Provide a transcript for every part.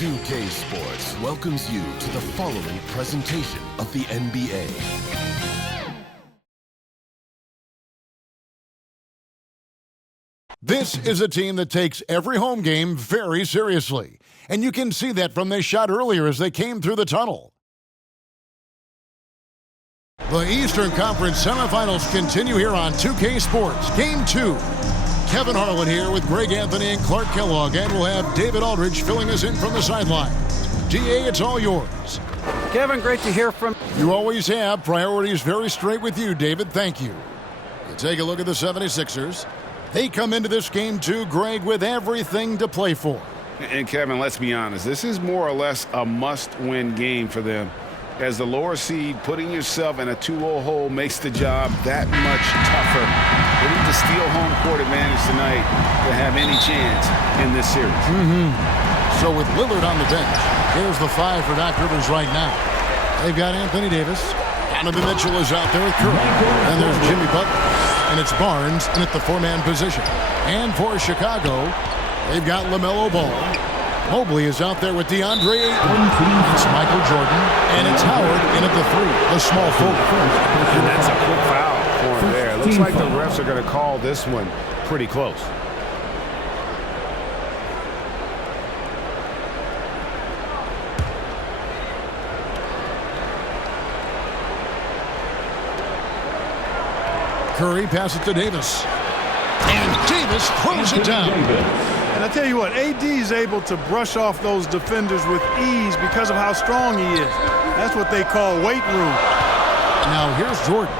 2K Sports welcomes you to the following presentation of the NBA. This is a team that takes every home game very seriously, and you can see that from their shot earlier as they came through the tunnel. The Eastern Conference semifinals continue here on 2K Sports. Game 2. Kevin Harlan here with Greg Anthony and Clark Kellogg, and we'll have David Aldridge filling us in from the sideline. DA, it's all yours. Kevin, great to hear from you. You always have. Priorities very straight with you, David. Thank you. You take a look at the 76ers. They come into this game, too, Greg, with everything to play for. And, Kevin, let's be honest. This is more or less a must-win game for them. As the lower seed, putting yourself in a 2-0 hole makes the job that much tougher. They need to steal home court advantage tonight to have any chance in this series. So with Lillard on the bench, here's the 5 for Doc Rivers right now. They've got Anthony Davis. Donovan Mitchell is out there with Curren. And there's Jimmy Butler. And it's Barnes in at the 4-man position. And for Chicago, they've got LaMelo Ball. Mobley is out there with DeAndre Ayton. It's Michael Jordan. And it's Howard in at the 3, the small forward. And that's a quick foul for him there. It looks like the refs are going to call this one pretty close. Curry passes it to Davis. And Davis throws it down. And I tell you what, AD is able to brush off those defenders with ease because of how strong he is. That's what they call weight room. Now here's Jordan.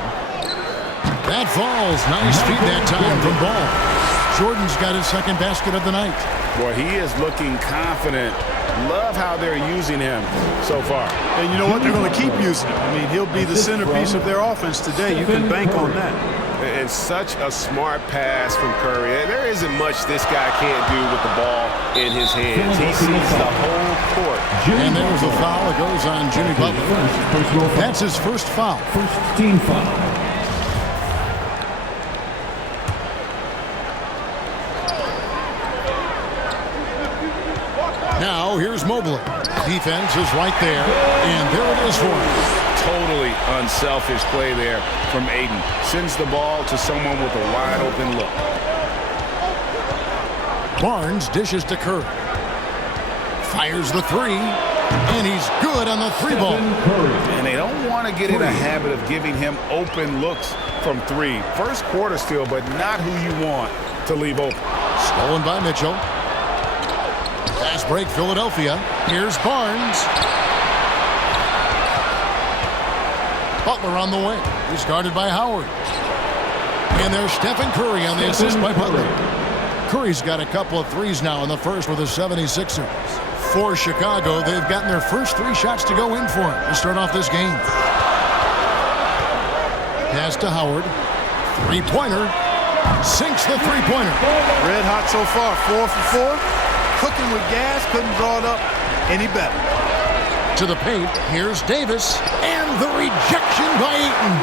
That falls. Nice feed that time from Ball. Jordan's got his second basket of the night. Boy, he is looking confident. Love how they're using him so far. And you know what? They're going to keep using him. I mean, he'll be the centerpiece of their offense today. You can bank on that. And such a smart pass from Curry. There isn't much this guy can't do with the ball in his hands. He sees the whole court. And there's a foul. It goes on Jimmy Butler. That's his first foul. First team foul. Now here's Mobley. Defense is right there. And there it is for him. Totally unselfish play there from Ayton. Sends the ball to someone with a wide open look. Barnes dishes to Curry. Fires the 3. And he's good on the 3-ball. And they don't want to get in a habit of giving him open looks from 3. First quarter still, but not who you want to leave open. Stolen by Mitchell. Fast break, Philadelphia. Here's Barnes. Butler on the way. He's guarded by Howard. And there's Stephen Curry on the assist by Butler. Curry's got a couple of threes now in the first with the 76ers. For Chicago, they've gotten their first 3 shots to go in for him to start off this game. Pass to Howard. 3-pointer. Sinks the 3-pointer. Red hot so far. 4 for 4. Cooking with gas. Couldn't draw it up any better. To the paint, here's Davis, and the rejection by Ayton.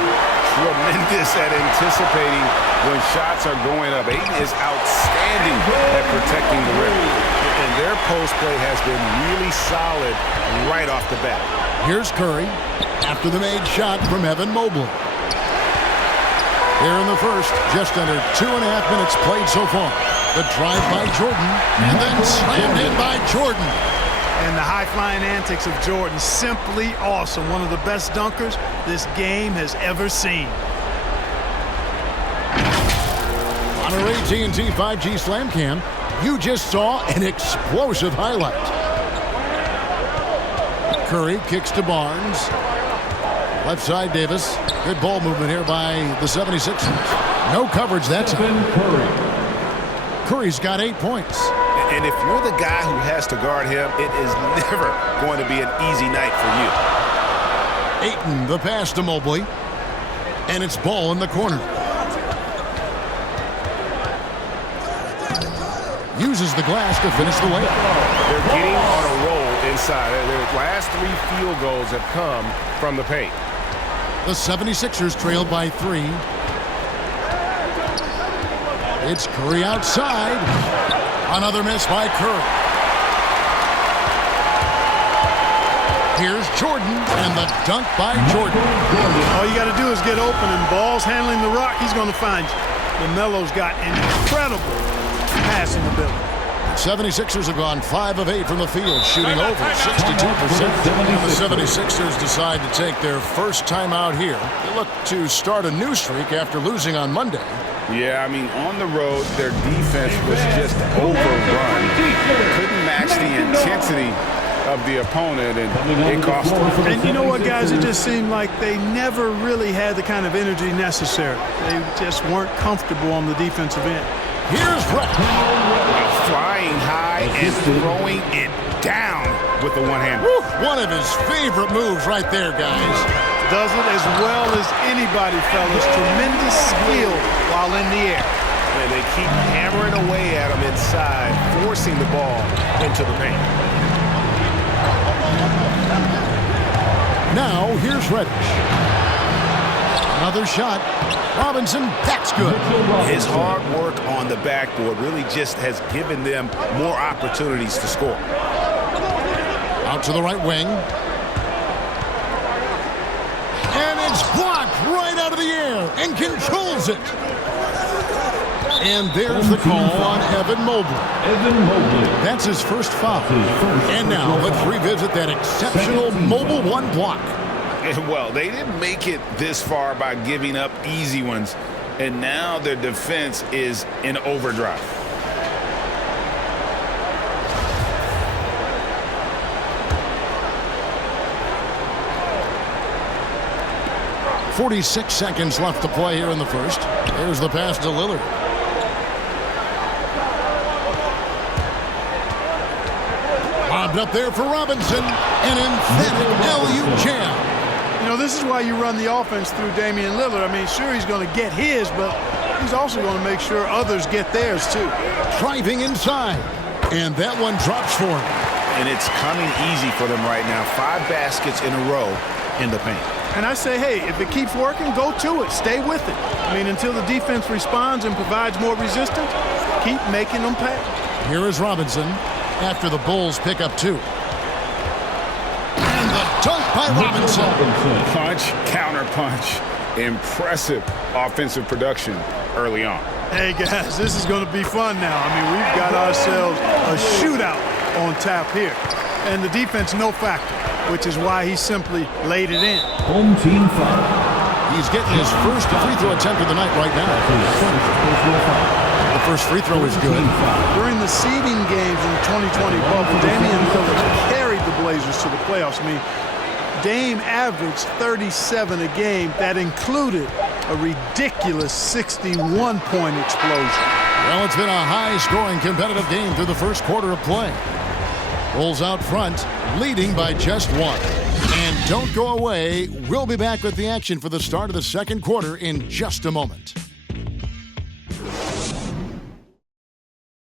Tremendous at anticipating when shots are going up. Ayton is outstanding at protecting the rim. And their post play has been really solid right off the bat. Here's Curry, after the made shot from Evan Mobley. Here in the first, just under 2.5 minutes played so far. The drive by Jordan, and then slammed in by Jordan. And the high-flying antics of Jordan, simply awesome. One of the best dunkers this game has ever seen. On our AT&T 5G Slam Cam, you just saw an explosive highlight. Curry kicks to Barnes. Left side, Davis. Good ball movement here by the 76ers. No coverage that time. Curry's got 8 points. And if you're the guy who has to guard him, it is never going to be an easy night for you. Ayton, the pass to Mobley. And it's Ball in the corner. Uses the glass to finish the layup. They're getting on a roll inside. Their last 3 field goals have come from the paint. The 76ers trailed by 3. It's Curry outside. Another miss by Curry. Here's Jordan, and the dunk by Jordan. All you got to do is get open, and Ball's handling the rock. He's going to find you. LaMelo's got incredible passing ability. 76ers have gone 5 of 8 from the field, shooting over 62%. And the 76ers decide to take their first time out here. They look to start a new streak after losing on Monday. Yeah, I mean, on the road, their defense was just overrun. Couldn't match the intensity of the opponent, and it cost them. And you know what, guys? It just seemed like they never really had the kind of energy necessary. They just weren't comfortable on the defensive end. Here's Brett. Flying high and throwing it down with the one hand. One of his favorite moves right there, guys. Does it as well as anybody, fellas. Tremendous skill while in the air. And they keep hammering away at him inside, forcing the ball into the paint. Now, here's Reddish. Another shot. Robinson, that's good. His hard work on the backboard really just has given them more opportunities to score. Out to the right wing. And it's blocked right out of the air and controls it. And there's the call on Evan Mobley. That's his first foul. And now let's revisit that exceptional Mobile One block. Well, they didn't make it this far by giving up easy ones, and now their defense is in overdrive. .46 seconds left to play here in the first. There's the pass to Lillard. Lobbed up there for Robinson. An emphatic LU jam. You know, this is why you run the offense through Damian Lillard. I mean, sure, he's going to get his, but he's also going to make sure others get theirs, too. Driving inside. And that one drops for him. And it's coming easy for them right now. 5 baskets in a row in the paint. And I say, hey, if it keeps working, go to it. Stay with it. I mean, until the defense responds and provides more resistance, keep making them pay. Here is Robinson after the Bulls pick up 2. And the dunk by Robinson. Punch, counter punch. Impressive offensive production early on. Hey, guys, this is going to be fun now. I mean, we've got ourselves a shootout on tap here. And the defense, no factor, which is why he simply laid it in. Home team foul. He's getting his first free throw attempt of the night right now. The first free throw is good. During the seeding games in the 2020 bubble, Damian Lillard carried the Blazers to the playoffs. I mean, Dame averaged 37 a game. That included a ridiculous 61-point explosion. Well, it's been a high-scoring competitive game through the first quarter of play. Bulls out front, leading by just 1. And don't go away. We'll be back with the action for the start of the second quarter in just a moment.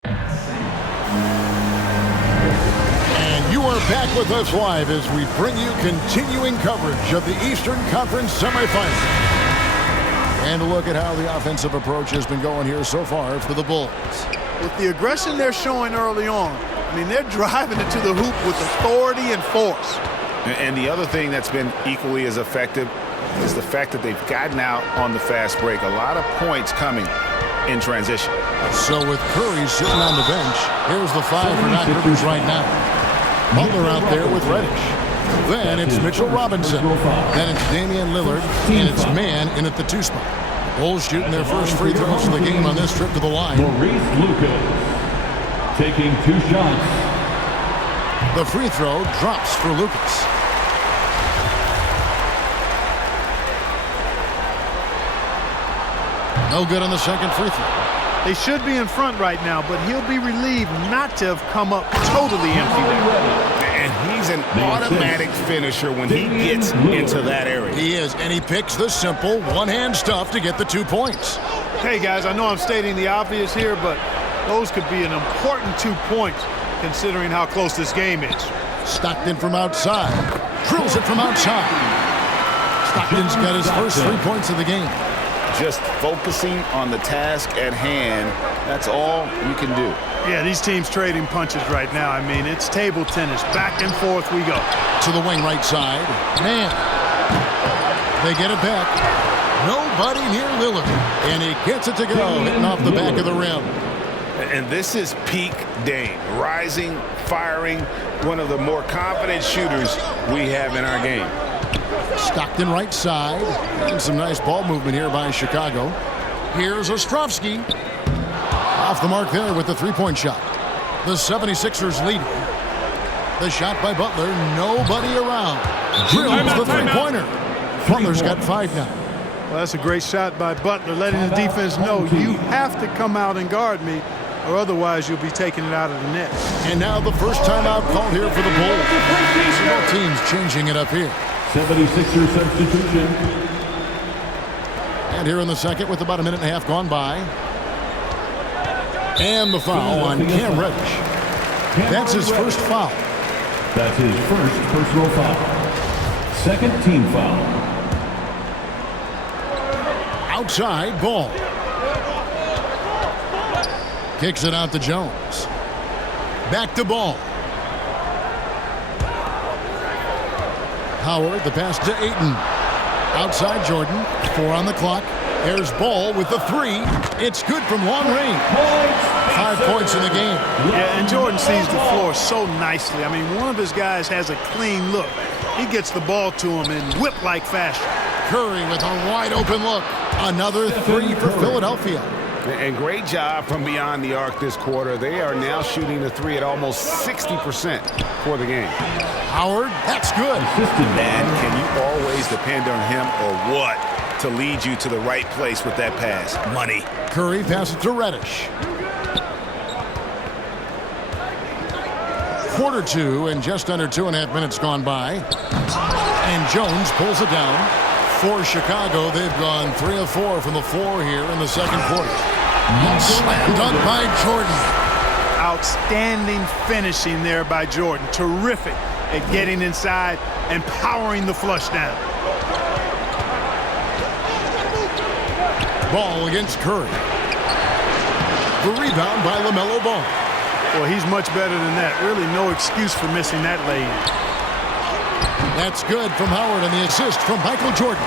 And you are back with us live as we bring you continuing coverage of the Eastern Conference semifinals. And a look at how the offensive approach has been going here so far for the Bulls. With the aggression they're showing early on, I mean, they're driving it to the hoop with authority and force. And the other thing that's been equally as effective is the fact that they've gotten out on the fast break. A lot of points coming in transition. So with Curry sitting on the bench, here's the 5 for Doc Rivers right now. Butler out there with Reddish. Then it's Mitchell Robinson. Then it's Damian Lillard. And it's Mann in at the 2 spot. Bulls shooting their first free throws of the game on this trip to the line. Lupe taking 2 shots. The free throw drops for Lucas. No good on the second free throw. They should be in front right now, but he'll be relieved not to have come up totally empty there. And he's an automatic finisher when he gets into that area. He is, and he picks the simple one-hand stuff to get the 2 points. Hey, guys, I know I'm stating the obvious here, but those could be an important 2 points considering how close this game is. Stockton from outside. Drills it from outside. Stockton's got his first 3 points of the game. just focusing on the task at hand. That's all you can do. Yeah, these teams trading punches right now. I mean, it's table tennis. Back and forth we go. To the wing right side. Man. They get it back. Nobody near Lillard. And he gets it to go, hitting off the back of the rim. And this is peak Dame. Rising, firing, one of the more confident shooters we have in our game. Stockton right side. And some nice ball movement here by Chicago. Here's Ostrovsky. Off the mark there with the three-point shot. The 76ers lead. The shot by Butler. Nobody around. Drills the three-pointer. Butler's got 5 now. Well, that's a great shot by Butler, letting the defense know you have to come out and guard me, or otherwise you'll be taking it out of the net. And now the first timeout called here for the Bulls. Both teams changing it up here. 76er substitution. And here in the second with about a minute and a half gone by. And the foul on Cam Reddish. That's his first foul. That's his first personal foul. Second team foul. Outside ball. Kicks it out to Jones. Back to Ball. Howard, the pass to Ayton. Outside Jordan. 4 on the clock. There's Ball with the 3. It's good from long range. 5 points in the game. Yeah, and Jordan sees the floor so nicely. I mean, one of his guys has a clean look. He gets the ball to him in whip-like fashion. Curry with a wide open look. Another 3 for Philadelphia. And great job from beyond the arc this quarter. They are now shooting the 3 at almost 60% for the game. Howard, that's good. Man, can you always depend on him or what to lead you to the right place with that pass? Money. Curry passes to Reddish. Quarter 2 and just under 2.5 minutes gone by. And Jones pulls it down. For Chicago, they've gone 3 of 4 from the floor here in the second quarter. Slam dunk by Jordan. Outstanding finishing there by Jordan. Terrific at getting inside and powering the flush down. Ball against Curry. The rebound by LaMelo Ball. Well, he's much better than that. Really no excuse for missing that lay-in. That's good from Howard, and the assist from Michael Jordan.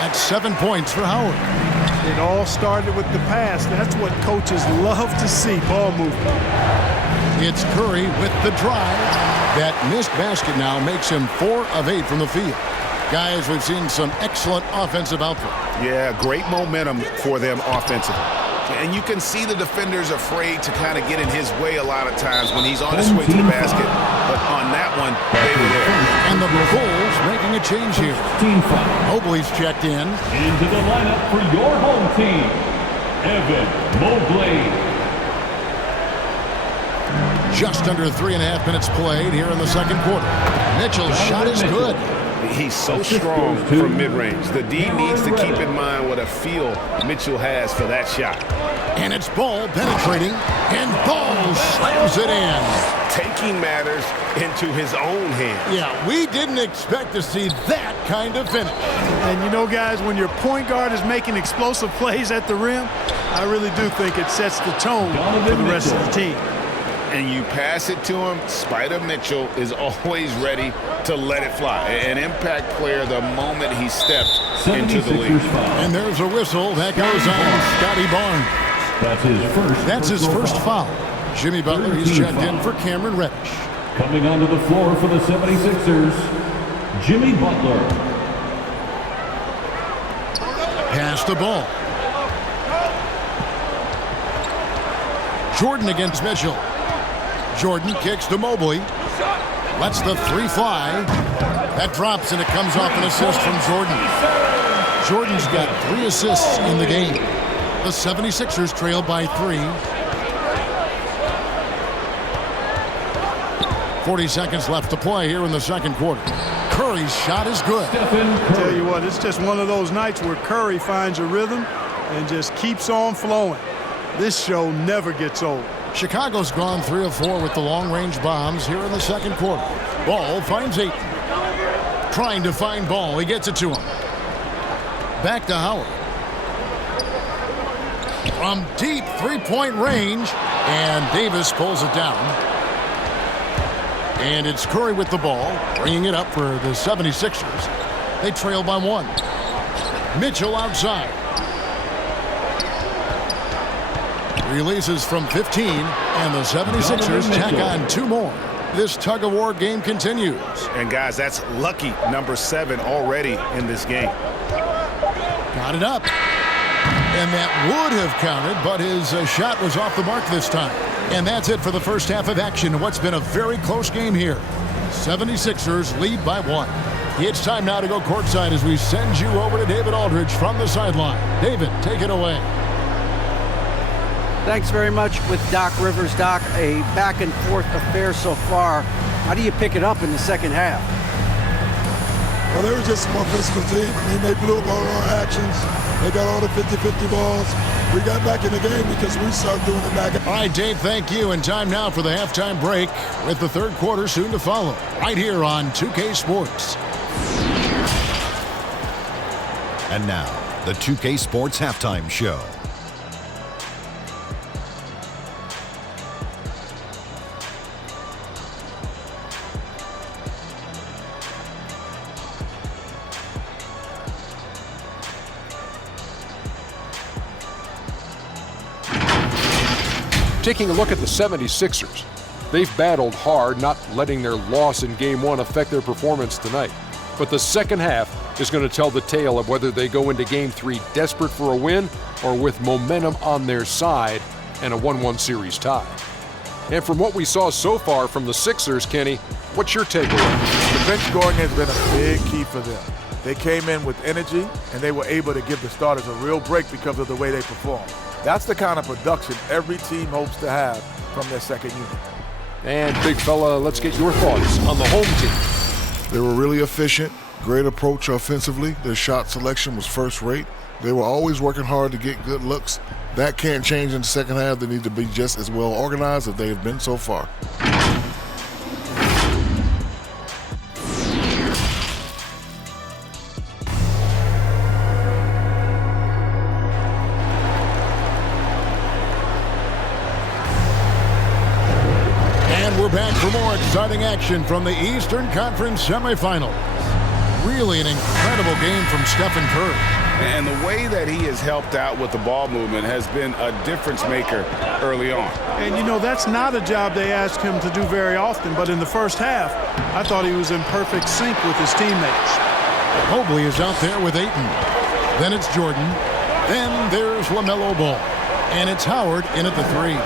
That's 7 points for Howard. It all started with the pass. That's what coaches love to see, ball movement. It's Curry with the drive. That missed basket now makes him 4 of 8 from the field. Guys, we've seen some excellent offensive output. Yeah, great momentum for them offensively. And you can see the defenders afraid to kind of get in his way a lot of times when he's on his way to the basket. But on that one, they were there. And the Bulls making a change here. Mobley's checked in. Into the lineup for your home team, Evan Mobley. Just under 3.5 minutes played here in the second quarter. Mitchell's shot is good. He's so strong from mid-range. The D needs to keep in mind what a feel Mitchell has for that shot. And it's Ball penetrating, and Ball slams it in. Taking matters into his own hands. Yeah, we didn't expect to see that kind of finish. And you know, guys, when your point guard is making explosive plays at the rim, I really do think it sets the tone for the rest of the team. And you pass it to him, Spitta Mitchell is always ready to let it fly. An impact player the moment he stepped into the league. And there's a whistle that goes on Scotty Barnes. That's his first foul. Jimmy Butler, he's checked in for Cameron Reddish. Coming onto the floor for the 76ers, Jimmy Butler. Pass the ball. Jordan against Mitchell. Jordan kicks to Mobley. Lets the 3 fly. That drops and it comes off an assist from Jordan. Jordan's got 3 assists in the game. The 76ers trail by 3. 40 seconds left to play here in the second quarter. Curry's shot is good. I tell you what, it's just one of those nights where Curry finds a rhythm and just keeps on flowing. This show never gets old. Chicago's gone 3 of 4 with the long-range bombs here in the second quarter. Ball finds Ayton. Trying to find Ball. He gets it to him. Back to Howard. from deep three-point range, and Davis pulls it down. And it's Curry with the ball, bringing it up for the 76ers. They trail by 1. Mitchell outside. Releases from 15, and the 76ers tack on 2 more. This tug-of-war game continues. And, guys, that's lucky number 7 already in this game. Got it up. And that would have counted, but his shot was off the mark this time. And that's it for the first half of action in what's been a very close game here. 76ers lead by 1. It's time now to go courtside as we send you over to David Aldridge from the sideline. David, take it away. Thanks very much with Doc Rivers. Doc, a back-and-forth affair so far. How do you pick it up in the second half? Well, they were just more physical team. I mean, they blew up all our actions. They got all the 50-50 balls. We got back in the game because we started doing it back. All right, Dave, thank you. And time now for the halftime break with the third quarter soon to follow. Right here on 2K Sports. And now, the 2K Sports Halftime Show. Taking a look at the 76ers, they've battled hard, not letting their loss in Game 1 affect their performance tonight. But the second half is going to tell the tale of whether they go into Game 3 desperate for a win or with momentum on their side and a 1-1 series tie. And from what we saw so far from the Sixers, Kenny, what's your takeaway? The bench scoring has been a big key for them. They came in with energy, and they were able to give the starters a real break because of the way they performed. That's the kind of production every team hopes to have from their second unit. And, big fella, let's get your thoughts on the home team. They were really efficient, great approach offensively. Their shot selection was first rate. They were always working hard to get good looks. That can't change in the second half. They need to be just as well organized as they have been so far. We're back for more exciting action from the Eastern Conference semifinals. Really an incredible game from Stephen Curren. And the way that he has helped out with the ball movement has been a difference maker early on. And, you know, that's not a job they ask him to do very often, but in the first half, I thought he was in perfect sync with his teammates. Mobley is out there with Ayton. Then it's Jordan. Then there's LaMelo Ball. And it's Howard in at the 3.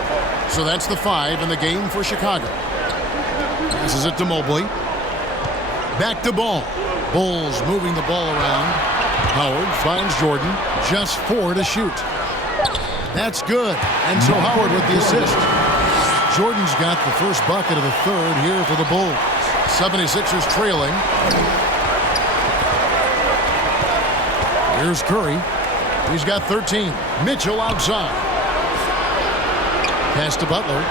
So that's the 5 in the game for Chicago. Passes it to Mobley. Back to Ball. Bulls moving the ball around. Howard finds Jordan. Just 4 to shoot. That's good. And so Howard with the assist. Jordan's got the first bucket of the third here for the Bulls. 76ers trailing. Here's Curry. He's got 13. Mitchell outside. Pass to Butler.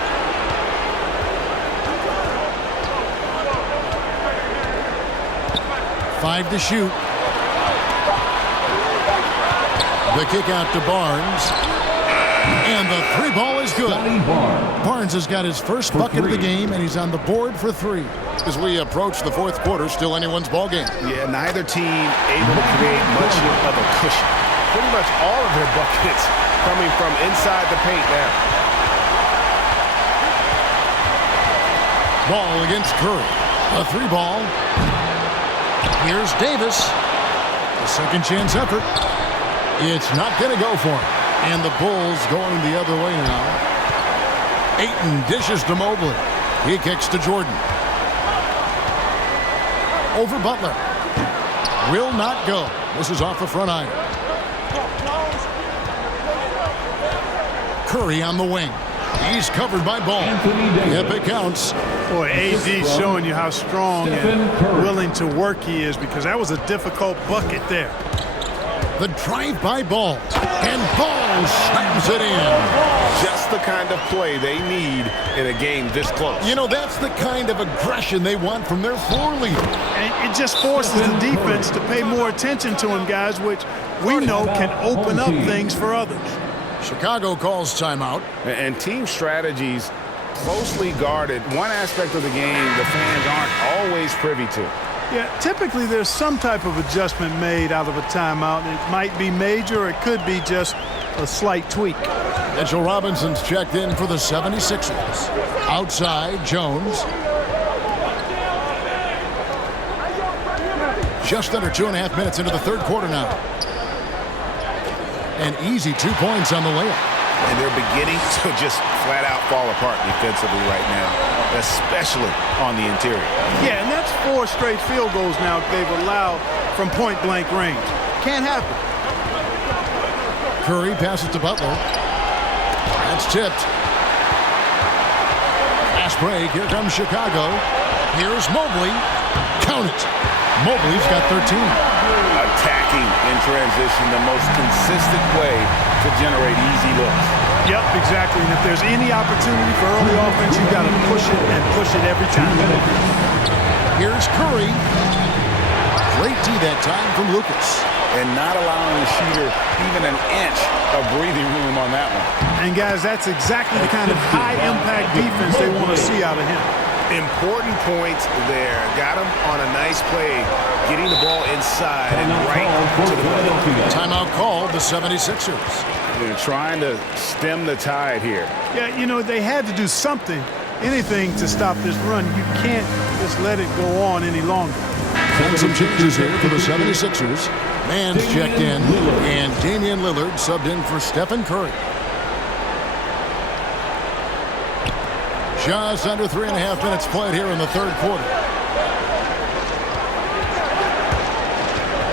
Five to shoot. The kick out to Barnes. And the 3 ball is good. Barnes has got his first bucket of the game, and he's on the board for 3. As we approach the fourth quarter, still anyone's ball game. Yeah, neither team able to create much of a cushion. Pretty much all of their buckets coming from inside the paint now. Ball against Curry. A 3 ball. Here's Davis. A second chance effort. It's not going to go for him. And the Bulls going the other way now. Ayton dishes to Mobley. He kicks to Jordan. Over Butler. Will not go. This is off the front iron. Curry on the wing. He's covered by Ball. Yep, it counts. Boy, AD showing you how strong and willing to work he is, because that was a difficult bucket there. The drive by Ball. And Ball slams it in. Just the kind of play they need in a game this close. You know, that's the kind of aggression they want from their floor leader. And it just forces the defense to pay more attention to him, guys, which we know can open up things for others. Chicago calls timeout. And team strategies closely guarded. One aspect of the game the fans aren't always privy to. Yeah, typically there's some type of adjustment made out of a timeout. It might be major, or it could be just a slight tweak. Mitchell Robinson's checked in for the 76ers. Outside, Jones. Just under 2.5 minutes into the third quarter now. An easy 2 points on the layup. And they're beginning to just flat out fall apart defensively right now, especially on the interior. Yeah, and that's 4 straight field goals now they've allowed from point-blank range. Can't happen. Curry passes to Butler. That's tipped. Fast break. Here comes Chicago. Here's Mobley. Count it. Mobley's got 13. Attacking in transition, the most consistent way to generate easy looks. Yep, exactly. And if there's any opportunity for early offense, you've got to push it every time. Here's Curry. Great D that time from Lucas. And not allowing the shooter even an inch of breathing room on that one. And guys, that's exactly the kind of high-impact defense they want to see out of him. Important points there. Got him on a nice play, getting the ball inside and right to the middle. Timeout called the 76ers. They're trying to stem the tide here. Yeah, you know, they had to do something, anything to stop this run. You can't just let it go on any longer. And some changes here for the 76ers. Mann's checked in, and Damian Lillard subbed in for Stephen Curry. Just under 3.5 minutes played here in the third quarter.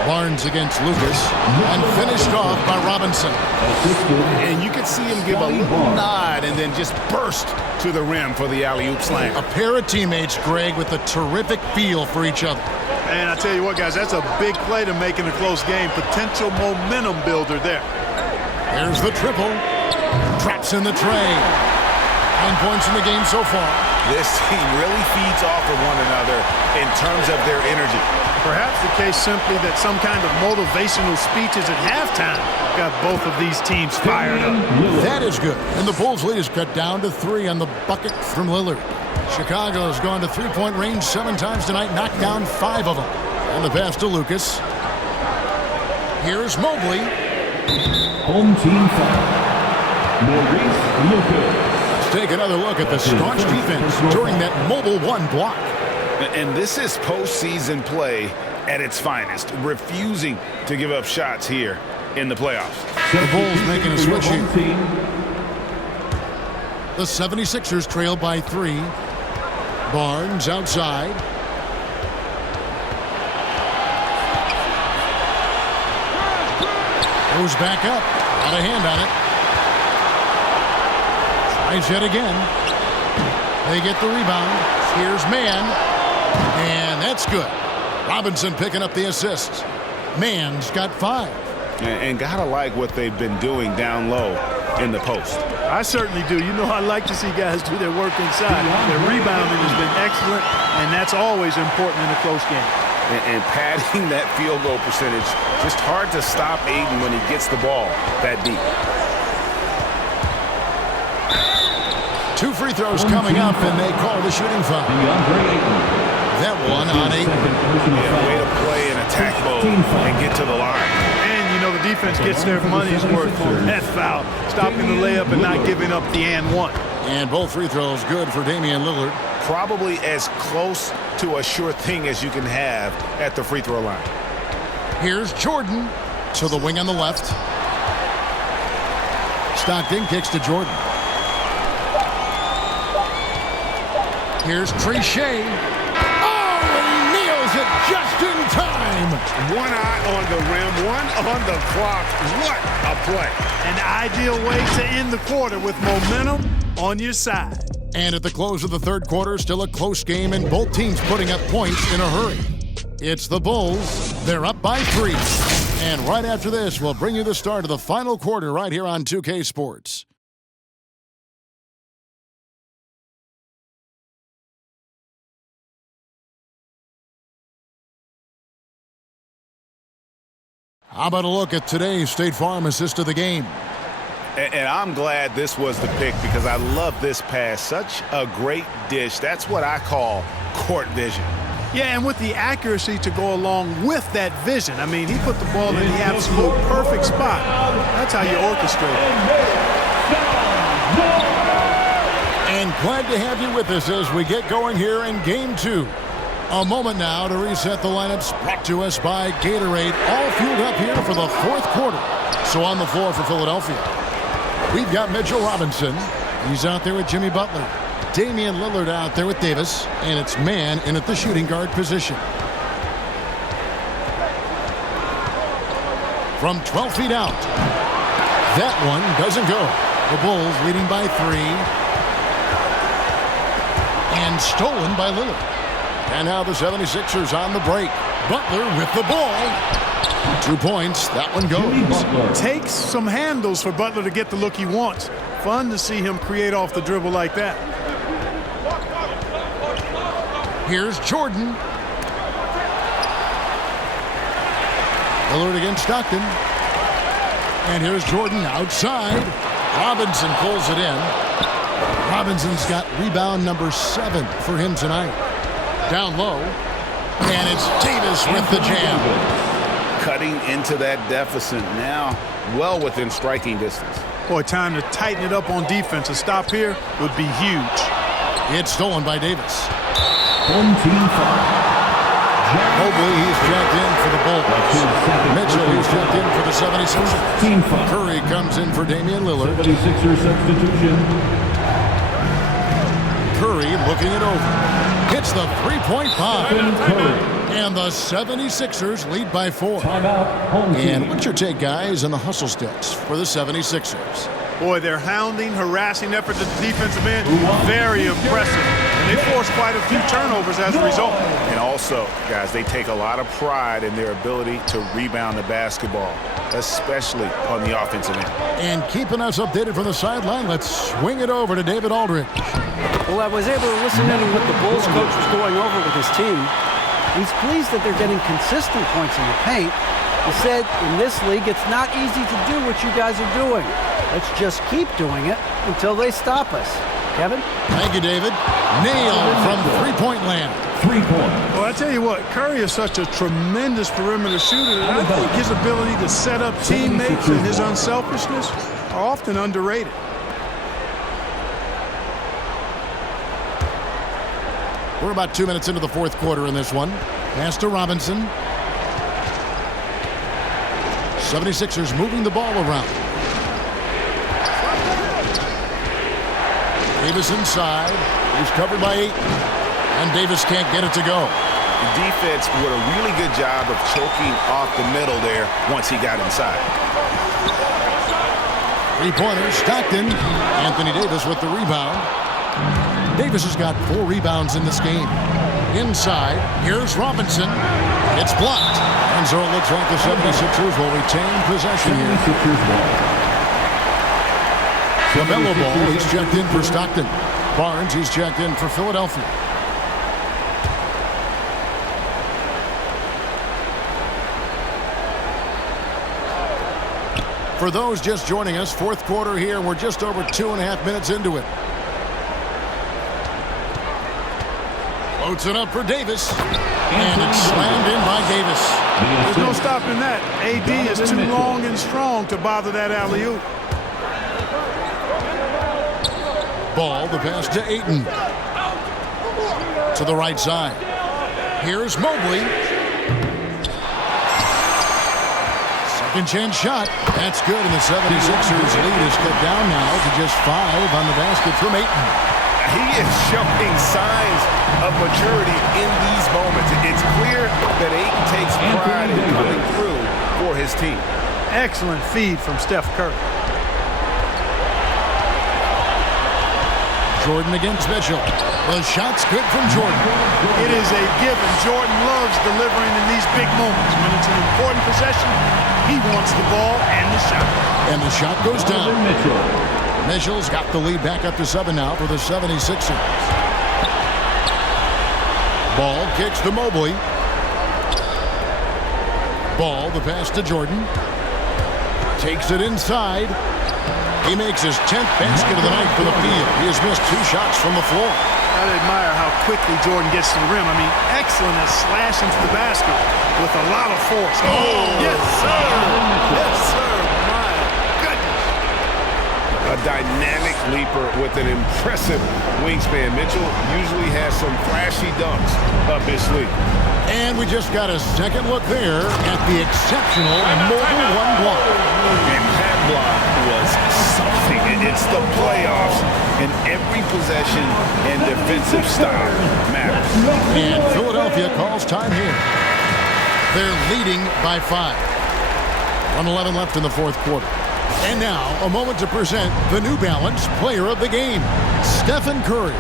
Barnes against Lucas, and finished off by Robinson. And you could see him give a little nod and then just burst to the rim for the alley-oop slam. A pair of teammates, Greg, with a terrific feel for each other. And I tell you what, guys, that's a big play to make in a close game. Potential momentum builder there. Here's the triple. Traps in the tray. 9 points in the game so far. This team really feeds off of one another in terms of their energy. Perhaps the case simply that some kind of motivational speeches at halftime got both of these teams fired up. That is good. And the Bulls' lead is cut down to 3 on the bucket from Lillard. Chicago has gone to three-point range 7 times tonight, knocked down 5 of them. And the pass to Lucas. Here's Mobley. Home team foul. Maurice Lupe. Let's take another look at the staunch defense during that Mobile 1 block. And this is postseason play at its finest, refusing to give up shots here in the playoffs. The Bulls making a switch here. The 76ers trail by 3. Barnes outside. Goes back up. Got a hand on it. Tries yet again. They get the rebound. Here's Mann. And that's good. Robinson picking up the assist. Mann's got 5. And gotta like what they've been doing down low in the post. I certainly do. You know, I like to see guys do their work inside. Their rebounding has been excellent, and that's always important in a close game. And padding that field goal percentage, just hard to stop Ayton when he gets the ball that deep. 2 free throws coming up, and they call the shooting foul. That one on Ayton. Yeah, way to play in attack mode and get to the line. And, you know, the defense gets their money's worth on that foul, stopping the layup and not giving up the and one. And both free throws good for Damian Lillard. Probably as close to a sure thing as you can have at the free throw line. Here's Jordan to the wing on the left. Stockton kicks to Jordan. Here's Trichet. Oh, he nails it just in time. One eye on the rim, one on the clock. What a play. An ideal way to end the quarter with momentum on your side. And at the close of the third quarter, still a close game and both teams putting up points in a hurry. It's the Bulls. They're up by 3. And right after this, we'll bring you the start of the final quarter right here on 2K Sports. How about a look at today's State Farm assist of the game? And I'm glad this was the pick because I love this pass. Such a great dish. That's what I call court vision. Yeah, and with the accuracy to go along with that vision. I mean, he put the ball in the absolute perfect spot. That's how you orchestrate it. And glad to have you with us as we get going here in Game 2. A moment now to reset the lineups, brought to us by Gatorade. All fueled up here for the fourth quarter. So on the floor for Philadelphia, we've got Mitchell Robinson. He's out there with Jimmy Butler. Damian Lillard out there with Davis. And it's man in at the shooting guard position. From 12 feet out. That one doesn't go. The Bulls leading by 3. And stolen by Lillard. And now the 76ers on the break. Butler with the ball. 2 points. That one goes. Takes some handles for Butler to get the look he wants. Fun to see him create off the dribble like that. Here's Jordan. Lillard against Stockton. And here's Jordan outside. Robinson pulls it in. Robinson's got rebound number 7 for him tonight. Down low. And it's Davis with the jam. Cutting into that deficit now, well within striking distance. Boy, time to tighten it up on defense. A stop here would be huge. It's stolen by Davis. Home team foul. Mobley, he's checked in for the Bulls. Mitchell, he's checked in for the 76ers. Team foul. Curry comes in for Damian Lillard. 76ers substitution. Curry looking it over. Hits the three-point bomb. And the 76ers lead by 4. Timeout, home team. And what's your take, guys, on the hustle stats for the 76ers? Boy, their hounding, harassing effort at the defensive end, very impressive. And they forced quite a few turnovers as a result. And also, guys, they take a lot of pride in their ability to rebound the basketball, especially on the offensive end. And keeping us updated from the sideline, let's swing it over to David Aldridge. Well, I was able to listen in on what the Bulls coach was going over with his team. He's pleased that they're getting consistent points in the paint. He said, in this league, it's not easy to do what you guys are doing. Let's just keep doing it until they stop us. Kevin? Thank you, David. Nailed from three-point land. 3 points. Well, I tell you what, Curry is such a tremendous perimeter shooter. And I think his ability to set up teammates and his unselfishness are often underrated. We're about 2 minutes into the fourth quarter in this one. Pass to Robinson. 76ers moving the ball around. Davis inside. He's covered by Ayton. And Davis can't get it to go. The defense did a really good job of choking off the middle there once he got inside. Three-pointer, Stockton. Anthony Davis with the rebound. Davis has got 4 rebounds in this game. Inside, here's Robinson. It's blocked. And so it looks like the 76ers will retain possession here. LaMelo Ball, he's checked in for Stockton. Barnes, he's checked in for Philadelphia. For those just joining us, fourth quarter here. We're just over 2.5 minutes into it. Floats it up for Davis. And it's slammed in by Davis. There's no stopping that. AD is too long and strong to bother that alley-oop. Ball, the pass to Ayton. To the right side. Here's Mobley. Second chance shot. That's good, and the 76ers lead is cut down now to just 5 on the basket from Ayton. He is showing signs of maturity in these moments. It's clear that Ayton takes pride in coming through for his team. Excellent feed from Steph Curry. Jordan against Mitchell. The shot's good from Jordan. It is a given. Jordan loves delivering in these big moments. When it's an important possession, he wants the ball and the shot. And the shot goes down. Mitchell's got the lead back up to 7 now for the 76ers. Ball kicks to Mobley. Ball, the pass to Jordan. Takes it inside. He makes his 10th basket of the night for the field. He has missed 2 shots from the floor. I admire how quickly Jordan gets to the rim. I mean, excellent at slashing to the basket with a lot of force. Oh, yes, sir. Yes, sir. My goodness. A dynamic leaper with an impressive wingspan. Mitchell usually has some flashy dunks up his sleeve. And we just got a second look there at the exceptional Mobile 1 block. And that block was something. It's the playoffs, and every possession and defensive style matters. And Philadelphia calls time here. They're leading by 5. 1:11 left in the fourth quarter. And now, a moment to present the New Balance Player of the Game, Stephen Curry.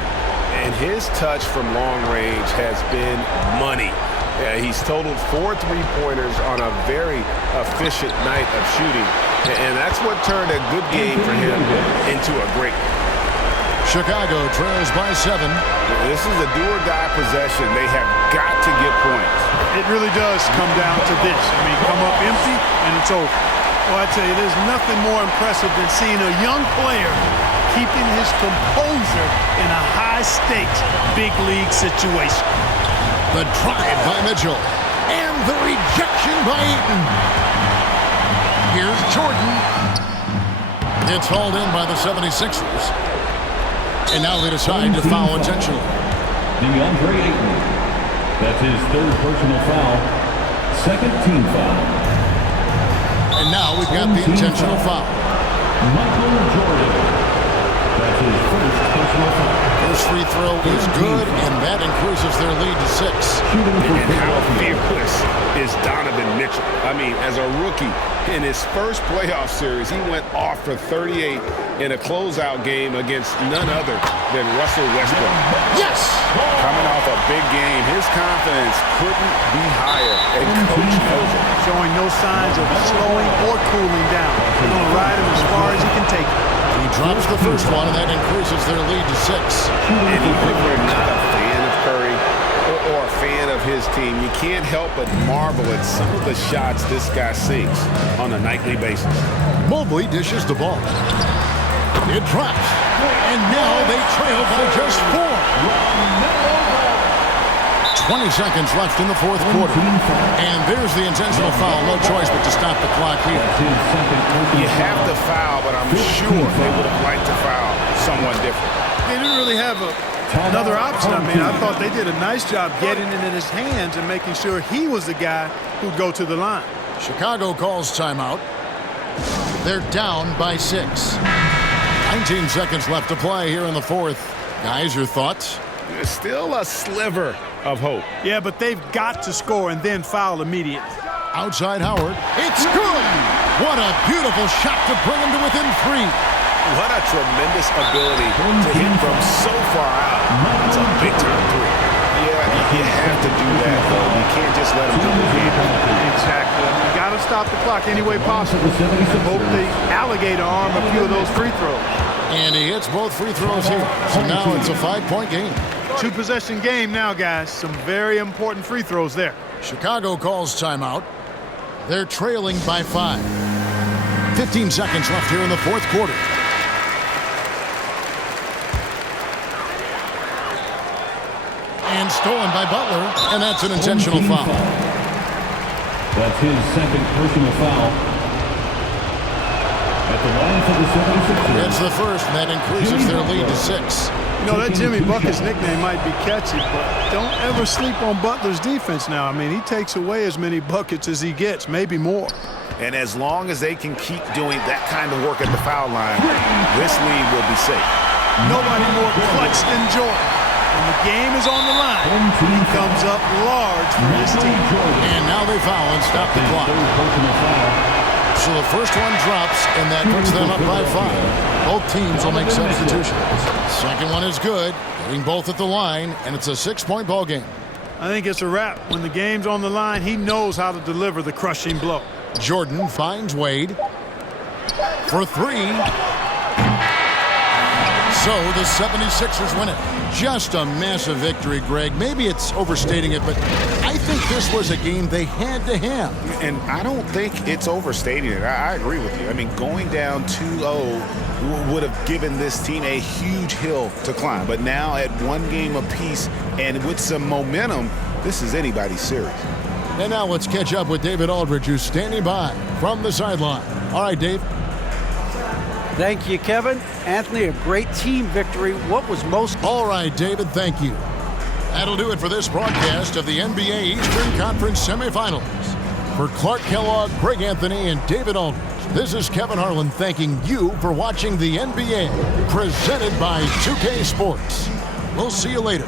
And his touch from long range has been money. He's totaled 4 3-pointers on a very efficient night of shooting. And that's what turned a good game for him into a great one. Chicago trails by 7. This is a do-or-die possession. They have got to get points. It really does come down to this. I mean, come up empty, and it's over. Well, I tell you, there's nothing more impressive than seeing a young player keeping his composure in a high-stakes, big-league situation. The drive by Mitchell. And the rejection by Ayton. Here's Jordan. It's hauled in by the 76ers. And now they decide to foul intentionally. Ayton. That's his 3rd personal foul. 2nd team foul. And now we've got the intentional foul. Michael Jordan. That's his 1st personal foul. First free throw is good, and that increases their lead to 6. And how fearless is Donovan Mitchell? I mean, as a rookie, in his first playoff series, he went off for 38 in a closeout game against none other than Russell Westbrook. Yes! Coming off a big game, his confidence couldn't be higher, and Coach knows it. Showing no signs of slowing or cooling down. He's going to ride him as far as he can take it. He drops the first one, and that increases their lead to 6. And even if you're not a fan of Curry or a fan of his team, you can't help but marvel at some of the shots this guy sinks on a nightly basis. Mobley dishes the ball. It drops. And now they trail by just 4. 20 seconds left in the fourth quarter. And there's the intentional foul. No choice but to stop the clock here. You have to foul, but I'm sure they would have liked to foul someone different. They didn't really have another option. I mean, I thought they did a nice job getting it in his hands and making sure he was the guy who'd go to the line. Chicago calls timeout. They're down by 6. 19 seconds left to play here in the fourth. Guys, your thoughts? There's still a sliver of hope. Yeah, but they've got to score and then foul immediately. Outside Howard. It's good! What a beautiful shot to bring him to within 3. What a tremendous ability to hit from so far out. It's a big-time 3. Yeah, you have to do that, though. You can't just let him do it. Exactly. You got to stop the clock any way possible. Hope the alligator arm a few of those free throws. And he hits both free throws here. So now it's a 5-point game. 2-possession game now, guys. Some very important free throws there. Chicago calls timeout. They're trailing by 5. 15 seconds left here in the fourth quarter. And stolen by Butler, and that's an intentional foul. That's his 2nd personal foul. At the line for the 76ers. It's the first, and that increases their lead to 6. You know, that Jimmy Bucket's nickname might be catchy, but don't ever sleep on Butler's defense now. I mean, he takes away as many buckets as he gets, maybe more. And as long as they can keep doing that kind of work at the foul line, this lead will be safe. Nobody more clutch than Jordan. When the game is on the line, he comes up large for his team. And now they foul and stop the clock. So the first one drops, and that puts them up by 5. Both teams will make substitutions. Second one is good, getting both at the line, and it's a 6-point ball game. I think it's a wrap. When the game's on the line, he knows how to deliver the crushing blow. Jordan finds Wade for 3. So the 76ers win it. Just a massive victory, Greg. Maybe it's overstating it, but I think this was a game they had to have. And I don't think it's overstating it. I agree with you. I mean, going down 2-0 would have given this team a huge hill to climb. But now at one game apiece and with some momentum, this is anybody's series. And now let's catch up with David Aldridge, who's standing by from the sideline. All right, Dave. Thank you, Kevin. Anthony, a great team victory. What was most... All right, David, thank you. That'll do it for this broadcast of the NBA Eastern Conference semifinals. For Clark Kellogg, Greg Anthony, and David Aldridge, this is Kevin Harlan thanking you for watching the NBA, presented by 2K Sports. We'll see you later.